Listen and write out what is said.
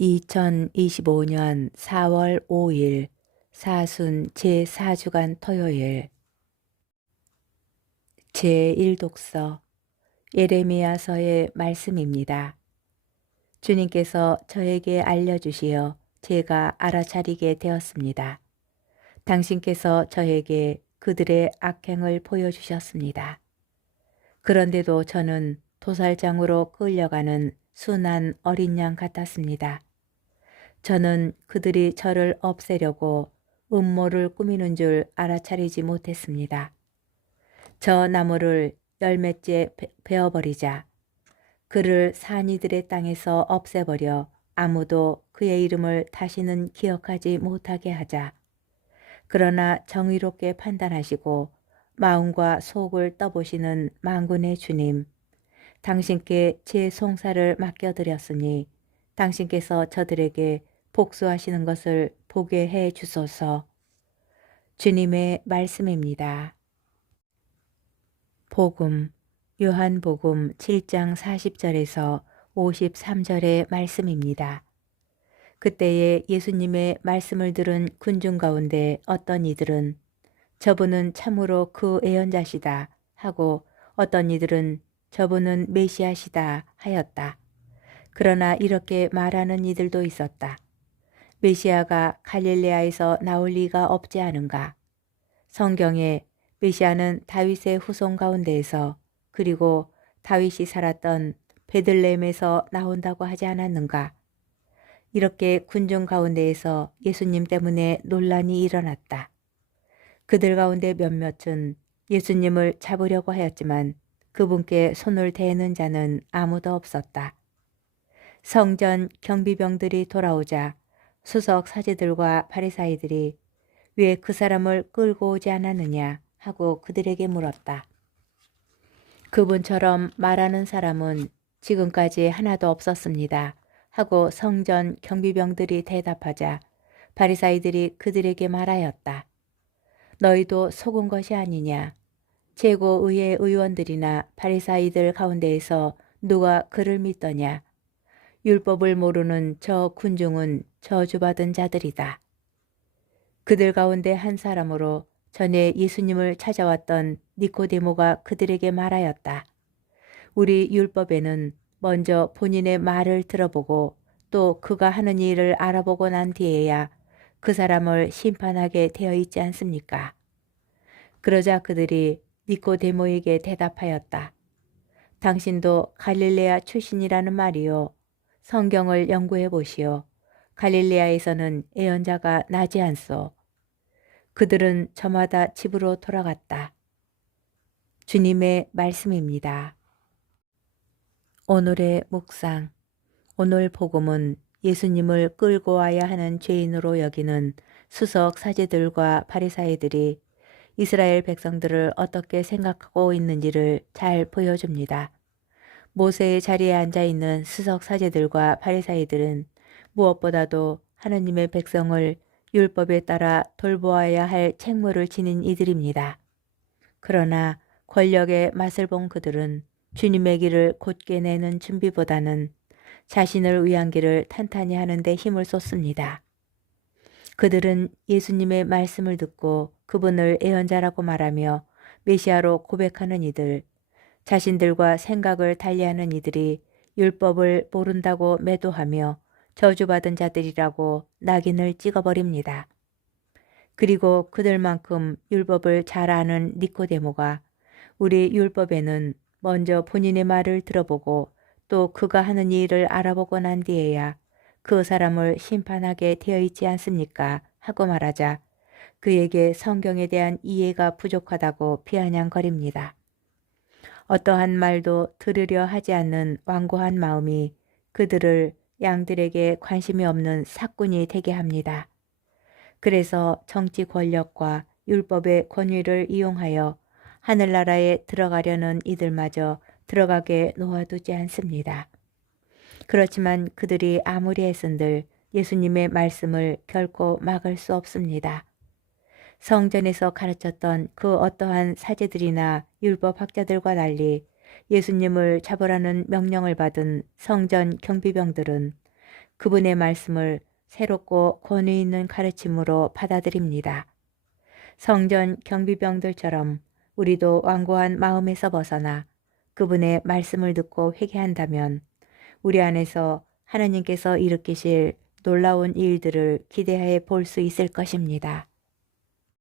2025년 4월 5일 사순 제4주간 토요일 제1독서 예레미야서의 말씀입니다. 주님께서 저에게 알려주시어 제가 알아차리게 되었습니다. 당신께서 저에게 그들의 악행을 보여주셨습니다. 그런데도 저는 도살장으로 끌려가는 순한 어린 양 같았습니다. 저는 그들이 저를 없애려고 음모를 꾸미는 줄 알아차리지 못했습니다. 저 나무를 열매째 베어버리자 그를 산이들의 땅에서 없애버려 아무도 그의 이름을 다시는 기억하지 못하게 하자. 그러나 정의롭게 판단하시고 마음과 속을 떠보시는 만군의 주님, 당신께 제 송사를 맡겨드렸으니 당신께서 저들에게 복수하시는 것을 보게 해 주소서. 주님의 말씀입니다. 복음, 요한복음 7장 40절에서 53절의 말씀입니다. 그때에 예수님의 말씀을 들은 군중 가운데 어떤 이들은 저분은 참으로 그 예언자시다 하고 어떤 이들은 저분은 메시아시다 하였다. 그러나 이렇게 말하는 이들도 있었다. 메시아가 갈릴레아에서 나올 리가 없지 않은가. 성경에 메시아는 다윗의 후손 가운데에서 그리고 다윗이 살았던 베들레헴에서 나온다고 하지 않았는가. 이렇게 군중 가운데에서 예수님 때문에 논란이 일어났다. 그들 가운데 몇몇은 예수님을 잡으려고 하였지만 그분께 손을 대는 자는 아무도 없었다. 성전 경비병들이 돌아오자 수석 사제들과 바리사이들이 왜 그 사람을 끌고 오지 않았느냐 하고 그들에게 물었다. 그분처럼 말하는 사람은 지금까지 하나도 없었습니다 하고 성전 경비병들이 대답하자 바리사이들이 그들에게 말하였다. 너희도 속은 것이 아니냐. 최고의회 의원들이나 바리사이들 가운데에서 누가 그를 믿더냐. 율법을 모르는 저 군중은 저주받은 자들이다. 그들 가운데 한 사람으로 전에 예수님을 찾아왔던 니코데모가 그들에게 말하였다. 우리 율법에는 먼저 본인의 말을 들어보고 또 그가 하는 일을 알아보고 난 뒤에야 그 사람을 심판하게 되어 있지 않습니까? 그러자 그들이 니코데모에게 대답하였다. 당신도 갈릴레아 출신이라는 말이요. 성경을 연구해 보시오. 갈릴레아에서는 예언자가 나지 않소. 그들은 저마다 집으로 돌아갔다. 주님의 말씀입니다. 오늘의 묵상. 오늘 복음은 예수님을 끌고 와야 하는 죄인으로 여기는 수석 사제들과 바리사이들이 이스라엘 백성들을 어떻게 생각하고 있는지를 잘 보여줍니다. 모세의 자리에 앉아 있는 수석 사제들과 바리사이들은 무엇보다도 하느님의 백성을 율법에 따라 돌보아야 할 책무를 지닌 이들입니다. 그러나 권력의 맛을 본 그들은 주님의 길을 곧게 내는 준비보다는 자신을 위한 길을 탄탄히 하는 데 힘을 쏟습니다. 그들은 예수님의 말씀을 듣고 그분을 예언자라고 말하며 메시아로 고백하는 이들, 자신들과 생각을 달리하는 이들이 율법을 모른다고 매도하며 저주받은 자들이라고 낙인을 찍어버립니다. 그리고 그들만큼 율법을 잘 아는 니코데모가 우리 율법에는 먼저 본인의 말을 들어보고 또 그가 하는 일을 알아보고 난 뒤에야 그 사람을 심판하게 되어 있지 않습니까? 하고 말하자 그에게 성경에 대한 이해가 부족하다고 비아냥거립니다. 어떠한 말도 들으려 하지 않는 완고한 마음이 그들을 양들에게 관심이 없는 사꾼이 되게 합니다. 그래서 정치 권력과 율법의 권위를 이용하여 하늘나라에 들어가려는 이들마저 들어가게 놓아두지 않습니다. 그렇지만 그들이 아무리 애쓴들 예수님의 말씀을 결코 막을 수 없습니다. 성전에서 가르쳤던 그 어떠한 사제들이나 율법학자들과 달리 예수님을 잡으라는 명령을 받은 성전 경비병들은 그분의 말씀을 새롭고 권위 있는 가르침으로 받아들입니다. 성전 경비병들처럼 우리도 완고한 마음에서 벗어나 그분의 말씀을 듣고 회개한다면 우리 안에서 하나님께서 일으키실 놀라운 일들을 기대해 볼 수 있을 것입니다.